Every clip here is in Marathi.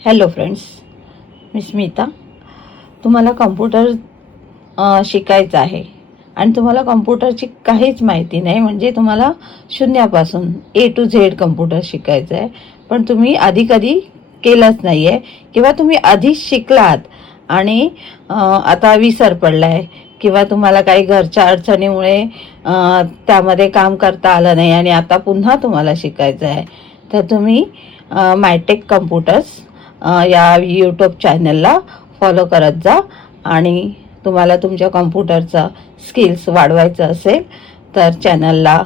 हॅलो फ्रेंड्स, मी स्मिता. तुम्हाला कम्प्युटर शिकायचं आहे आणि तुम्हाला कम्प्युटरची काहीच माहिती नाही, म्हणजे तुम्हाला शून्यापासून ए टू झेड कम्प्युटर शिकायचं आहे, पण तुम्ही आधी कधी केलंच नाही आहे किंवा तुम्ही आधीच शिकलात आणि आता विसर पडला आहे किंवा तुम्हाला काही घरच्या अडचणीमुळे त्यामध्ये काम करता आलं नाही आणि आता पुन्हा तुम्हाला शिकायचं आहे, तर तुम्ही मायटेक कम्प्युटर्स या यूट्यूब चॅनलला फॉलो करत जा. आणि तुम्हाला तुमच्या कॉम्प्युटरचा स्किल्स वाढवायचं असेल तर चॅनलला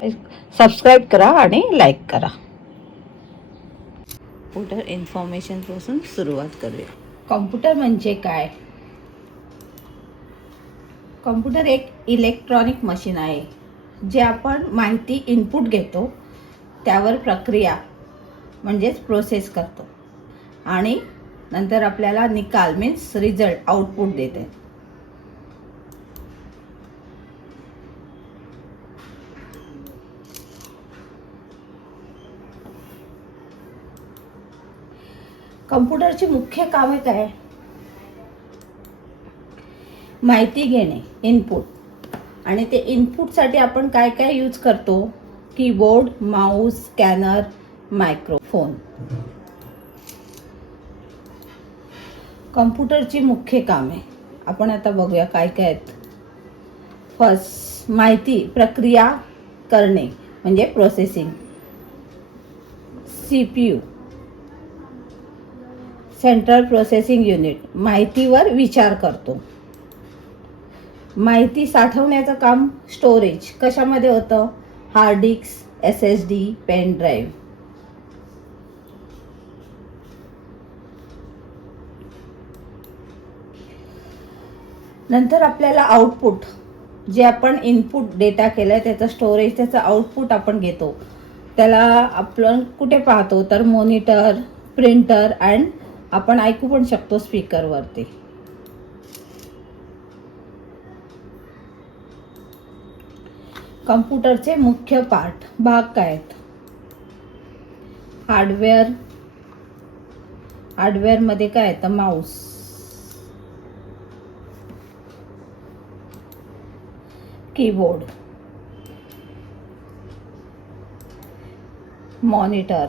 सबस्क्राईब करा आणि लाईक करा. कॉम्प्युटर इन्फॉर्मेशनपासून सुरुवात करूया. कॉम्प्युटर म्हणजे काय? कॉम्प्युटर एक इलेक्ट्रॉनिक मशीन आहे जे आपण माहिती इनपुट घेतो, त्यावर प्रक्रिया म्हणजेच प्रोसेस करतो आणि नंतर आपल्याला निकाल मीन्स रिझल्ट आउटपुट देते. कम्प्युटरची मुख्य कामे काय? माहिती घेणे, इनपुट, आणि ते इनपुटसाठी आपण काय काय यूज करतो? Keyboard, mouse, scanner, microphone. कम्प्युटरची मुख्य कामे आपण आता बघूया काय काय आहेत. फर्स्ट, माहिती प्रक्रिया करणे म्हणजे processing. CPU, central processing unit, माहितीवर विचार करतो. माहिती साठवण्याचं काम स्टोरेज कशामध्ये होतं? Hard disk, SSD, pen drive. नंतर आपल्याला आउटपुट, जे आपण इनपुट डेटा केलाय त्याचं स्टोरेज, त्याचं आउटपुट आपण घेतो. त्याला आपण कुठे पाहतो? तर मॉनिटर, प्रिंटर अँड आपण ऐकू पण शकतो स्पीकरवरती. कम्प्युटरचे मुख्य भाग काय आहेत? हार्डवेअर मध्ये काय येतं? Mouse, keyboard, monitor,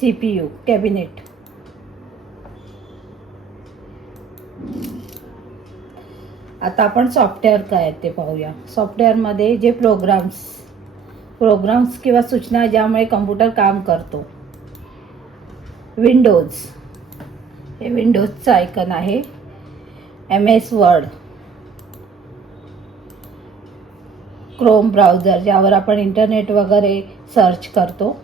CPU, cabinet. आता आपण सॉफ्टवेअर काय आहेत ते पाहूया. सॉफ्टवेअरमध्ये जे प्रोग्राम्स किंवा सूचना ज्यामुळे कम्प्युटर काम करतो. विंडोज, हे विंडोजचं आयकन आहे. MS वर्ड, क्रोम ब्राउझर ज्यावर आपण इंटरनेट वगैरे सर्च करतो,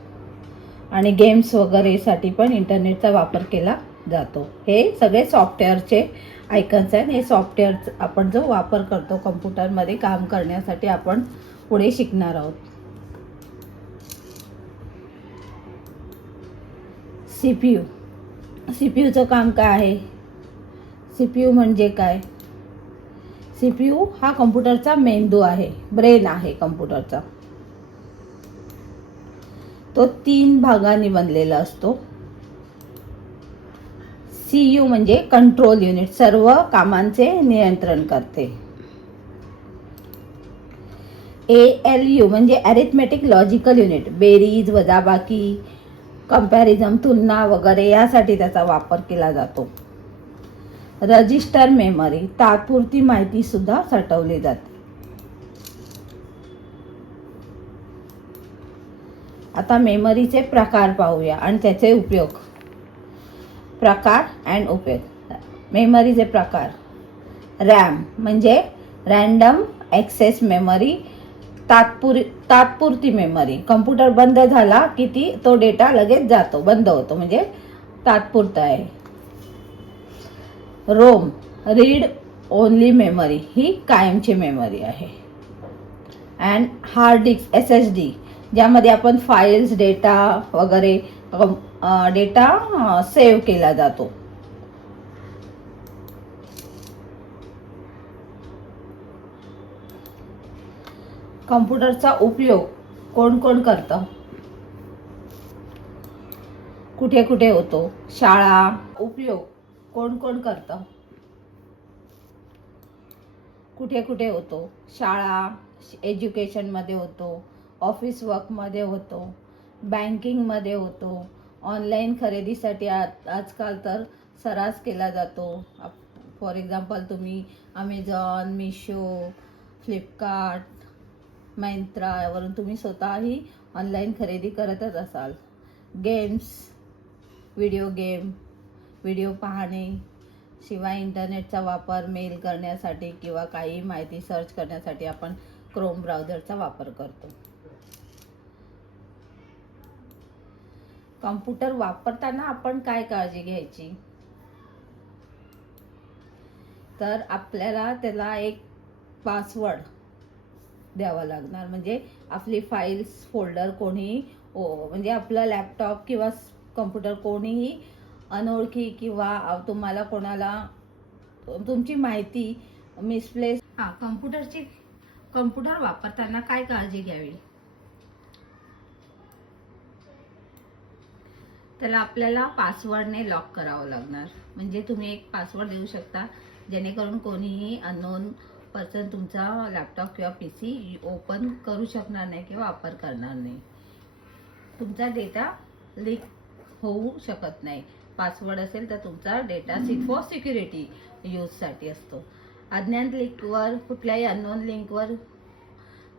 आणि गेम्स वगैरेसाठी पण इंटरनेटचा वापर केला जातो. हे सगळे सॉफ्टवेअरचे आयकन्स आहेत. हे सॉफ्टवेअर आपण जो वापर करतो कम्प्युटरमध्ये काम करण्यासाठी आपण पुढे शिकणार आहोत. सीपीयूचं काम काय आहे? सीपीयू म्हणजे काय? सीपीयू हा कम्प्युटरचा मेंदू आहे, ब्रेन आहे कम्प्युटरचा. तो 3 भागांनी बनलेला असतो. सीयू म्हणजे कंट्रोल युनिट, सर्व कामांचे नियंत्रण करते. ALU म्हणजे अरिथमेटिक लॉजिकल युनिट, बेरीज, वजाबाकी, कंपॅरिझन, तुलना वगैरे यासाठी त्याचा वापर केला जातो. रजिस्टर मेमरी, तात्पुरती माहिती सुद्धा साठवली जाते. आता मेमरीचे प्रकार पाहूया आणि त्याचे उपयोग. प्रकार अँड उपयोग. मेमरीचे प्रकार. रॅम म्हणजे रॅन्डम ॲक्सेस मेमरी, तात्पुरती मेमरी. कम्प्युटर बंद झाला की तो डेटा लगेच जातो, बंद होतो, म्हणजे तात्पुरता आहे. रोम, रीड ओनली मेमरी, ही कायमची मेमरी आहे. अँड हार्ड डिस्क, SSD, ज्यामध्ये आपण फाईल्स, डेटा वगैरे डेटा सेव्ह केला जातो. कम्प्युटरचा उपयोग कोण कोण करतं? कुठे कुठे होतो, शाळा उपयोग कोण कोण करतं, कुठे कुठे होतो, शाळा एज्युकेशनमध्ये होतो, ऑफिस वर्कमध्ये होतो, बँकिंगमध्ये होतो, ऑनलाईन खरेदीसाठी आजकाल तर सरास केला जातो. फॉर एक्झाम्पल तुम्ही अमेझॉन, मिशो, फ्लिपकार्ट, मिंत्रा यावरून तुम्ही स्वतःही ऑनलाईन खरेदी करतच असाल. गेम्स, व्हिडिओ गेम, व्हिडिओ पाहणे, शिवाय इंटरनेटचा वापर मेल करण्यासाठी किंवा काही माहिती सर्च करण्यासाठी आपण क्रोम ब्राउझरचा वापर करतो. कॉम्प्युटर वापरताना आपण काय काळजी घ्यायची, तर आपल्याला त्याला एक पासवर्ड द्यावा लागणार. म्हणजे आपली फाईल्स फोल्डर कोणी म्हणजे आपला लॅपटॉप किंवा कॉम्प्युटर कोणीही अनोळखी किंवा तुम्हाला कोणाला तुमची माहिती मिसप्लेस. कॉम्प्युटर वापरताना काय काळजी घ्यावी, त्याला आपल्याला पासवर्डने लॉक करावं लागणार. म्हणजे तुम्ही एक पासवर्ड देऊ शकता जेणेकरून कोणीही अननोन पर्सन तुमचा लॅपटॉप किंवा पीसी ओपन करू शकणार नाही किंवा वापर करणार नाही. तुमचा डेटा लीक होऊ शकत नाही. पासवर्ड असेल तर तुमचा डेटा फॉर सिक्युरिटी यूजसाठी असतो. अज्ञात लिंकवर, कुठल्याही अननोन लिंकवर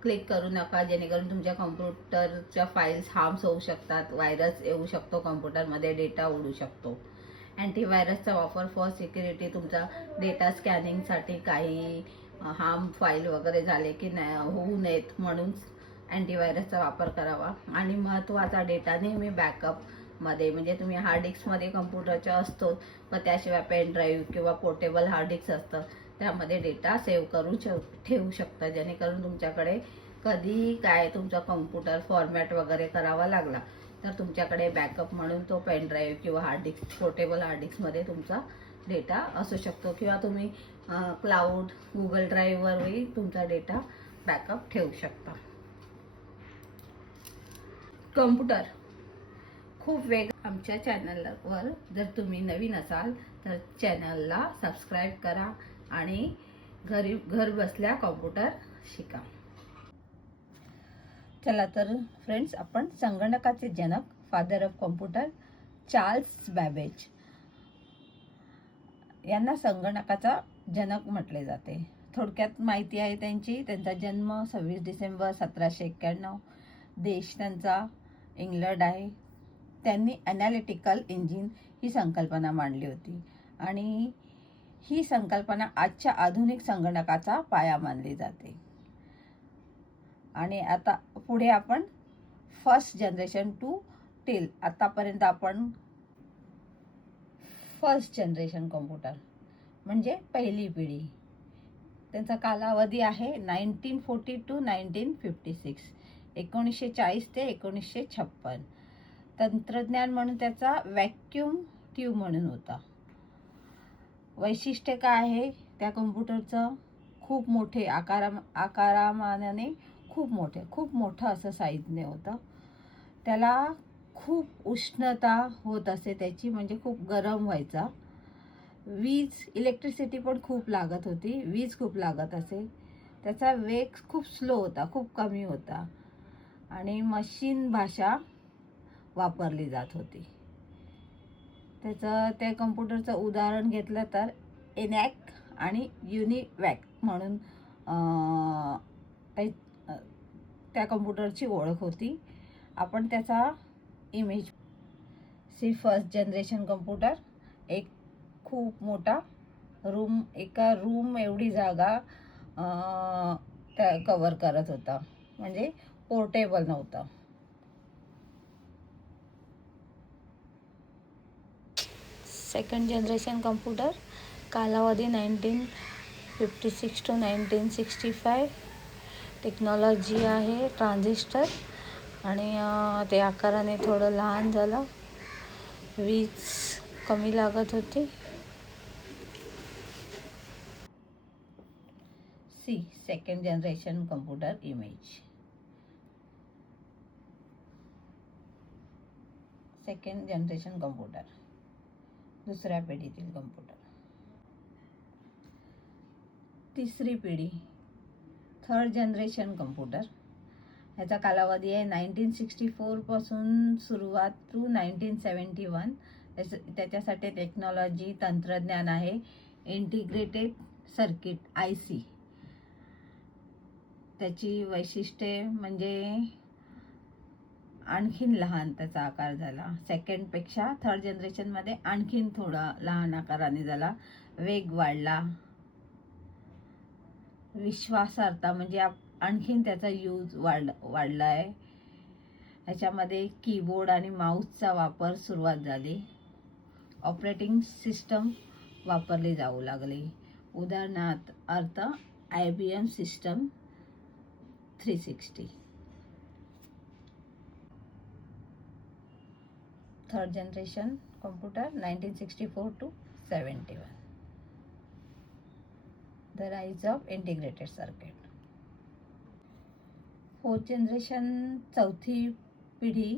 क्लिक करू नका जेणेकरून तुमच्या कॉम्प्युटरच्या फाईल्स हार्म्स होऊ शकतात. व्हायरस येऊ शकतो, कॉम्प्युटरमध्ये डेटा उडू शकतो. अँटीव्हायरसचा वापर फॉर सिक्युरिटी, तुमचा डेटा स्कॅनिंगसाठी काही हार्म फाईल वगैरे झाले की नाही होऊ नयेत म्हणून अँटीव्हायरसचा वापर करावा. आणि महत्त्वाचा डेटा नेहमी बॅकअपमध्ये, म्हणजे तुम्ही हार्ड डिस्कमध्ये कॉम्प्युटरच्या असतो पण त्याशिवाय पेन ड्राईव्ह किंवा पोर्टेबल हार्ड डिस्क असतं त्यामध्ये डेटा सेव्ह करून ठेवू शकता जेणेकरून तुमच्याकडे कधी काय तुमचा कॉम्प्युटर फॉर्मॅट वगैरे करावा लागला तर तुमच्याकडे बॅकअप म्हणून तो पेन ड्राईव्ह किंवा हार्ड डिस्क, पोर्टेबल हार्ड डिस्कमध्ये तुमचा डेटा असू शकतो. किंवा तुम्ही क्लाउड, गुगल ड्राईव्हवरही तुमचा डेटा बॅकअप ठेवू शकता. कॉम्प्युटर खूप वेग. आमच्या चॅनलवर जर तुम्ही नवीन असाल तर चॅनलला सबस्क्राईब करा आणि घर बसल्या कॉम्प्युटर शिका. चला तर फ्रेंड्स, आपण संगणकाचे जनक, father of computer, Charles Babbage यांना संगणकाचा जनक म्हटले जाते. थोडक्यात माहिती आहे त्यांची. त्यांचा जन्म 26 डिसेंबर 1791. देश त्यांचा इंग्लंड आहे. त्यांनी ॲनालिटिकल इंजिन ही संकल्पना मांडली होती आणि ही संकल्पना आजच्या आधुनिक संगणकाचा पाया मानली जाते. आणि आता पुढे आपण फर्स्ट जनरेशन टू टिल, आतापर्यंत आपण फर्स्ट जनरेशन कॉम्प्युटर म्हणजे पहिली पिढी, त्यांचा कालावधी आहे 1940 to 1956, 1940 ते 1956. तंत्रज्ञान म्हणून त्याचा व्हॅक्यूम ट्यूब म्हणून होता. वैशिष्ट्य काय आहे त्या कॉम्प्युटरचं, खूप मोठे आकारामानाने खूप मोठं असं साईजने होतं. त्याला खूप उष्णता होत असे त्याची, म्हणजे खूप गरम व्हायचा. इलेक्ट्रिसिटी पण खूप लागत होती, वीज खूप लागत असे. त्याचा वेग खूप स्लो होता, खूप कमी होता आणि मशीन भाषा वापरली जात होती. त्या कॉम्प्युटरचं उदाहरण घेतलं तर एनॅक आणि युनिवॅक म्हणून त्या कॉम्प्युटरची ओळख होती. आपण त्याचा इमेज फर्स्ट जनरेशन कॉम्प्युटर एक खूप मोठा एका रूम एवढी जागा त्या कव्हर करत होता, म्हणजे पोर्टेबल नव्हता. सेकंड जनरेशन कॉम्प्युटर कालावधी 1956 to 1965. टेक्नॉलॉजी आहे ट्रान्झिस्टर आणि ते आकाराने थोडं लहान झालं, वीज कमी लागत होती. Second generation computer image. Second generation computer, दुसऱ्या पिढीतील कम्प्युटर. तिसरी पिढी थर्ड जनरेशन कम्प्युटर. ह्याचा कालावधी आहे 1964 पासून सुरुवात टू 1971. त्याच्यासाठी टेक्नॉलॉजी तंत्रज्ञान आहे इंटिग्रेटेड सर्किट IC. त्याची वैशिष्ट्ये म्हणजे आणखीन लहान त्याचा आकार झाला. सेकंडपेक्षा थर्ड जनरेशनमध्ये आणखीन थोडा लहान आकाराने झाला. वेग वाढला. विश्वासार्हता म्हणजे आणखीन त्याचा यूज वाढला आहे. ह्याच्यामध्ये कीबोर्ड आणि माऊसचा वापर सुरुवात झाली. ऑपरेटिंग सिस्टम वापरले जाऊ लागले. उदाहरणार्थ IBM system 360. Third generation computer 1964 to 71. The rise of integrated circuit. Fourth generation चौथी पिढी,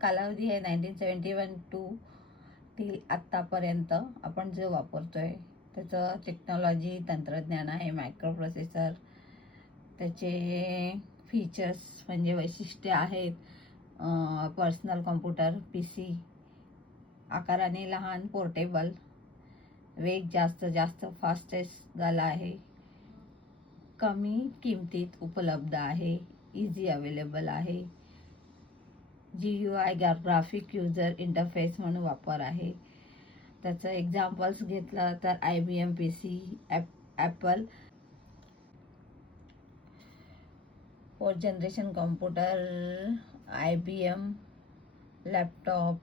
कालावधी आहे 1971 टू till आत्तापर्यंत आपण जे वापरतोय त्याचं टेक्नॉलॉजी तंत्रज्ञान आहे मायक्रो प्रोसेसर. त्याचे फीचर्स म्हणजे वैशिष्ट्ये आहेत पर्सनल कॉम्प्युटर PC, आकाराने लहान, पोर्टेबल, वेग जास्त फास्टेस्ट झाला आहे, कमी किमतीत उपलब्ध आहे, इझी अवेलेबल आहे, GUI ग्राफिक युजर इंटरफेस म्हणून वापर आहे. त्याचं एक्झाम्पल्स घेतलं तर IBM PC, Apple. Fourth generation computer, IBM laptop.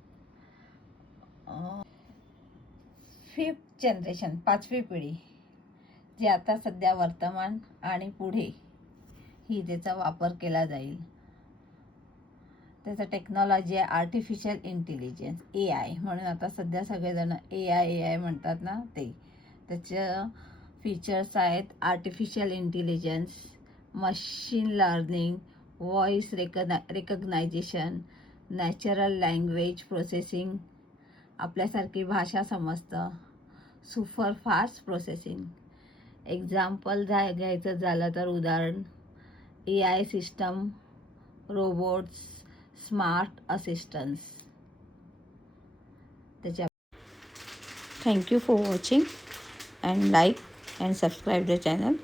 Fifth generation पाचवी पिढी, जे आता सध्या वर्तमान आणि पुढे ही त्याचा वापर केला जाईल. त्याचं टेक्नॉलॉजी आहे आर्टिफिशियल इंटेलिजन्स AI, म्हणून आता सध्या सगळेजण AI म्हणतात ना ते. त्याचं फीचर्स आहेत artificial intelligence, machine learning, voice recognisation, natural language processing, आपल्यासारखी भाषा समजतं, सुपर फास्ट प्रोसेसिंग. एक्झाम्पल घ्यायचं झालं तर उदाहरण AI system, robots, smart assistance. त्याच्या thank you for watching and like and subscribe the channel.